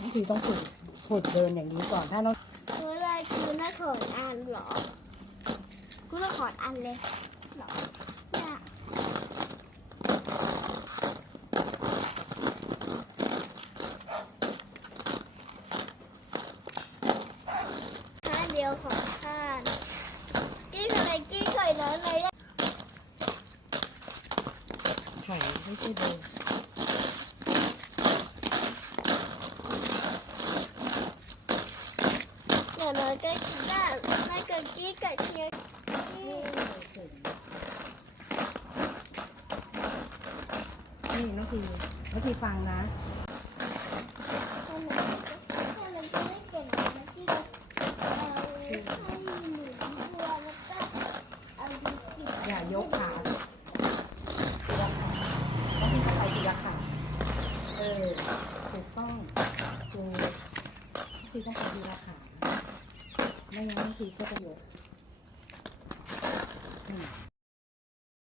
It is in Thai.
น้องทีต้องฝึกฝึกเดินอย่างนี้ก่อนถ้าน้องเวลาคุณน่าขอนอันเหรอคุณน่าขอนอันเลยเหรอเนี่ยข้างเดียวของข้างกี้อะไรกี้เคยน้อยไหมไข่ไม่ใช่เดิน เดี๋ยวเราจะกินได้ไม่เกินกี้กับเชียนี่น้องทีน้องทีฟังนะถ้ามันถ้ามันจะไม่เก่งนะที่เราเอาให้หมุนตัวแล้วก็เอาดิกิอย่ายกขาทีละขาน้องทีต้องไปทีละขาเออถูกต้องถูกน้องทีต้องไปทีละขา ไม่งั้นบางทีก็จะหลง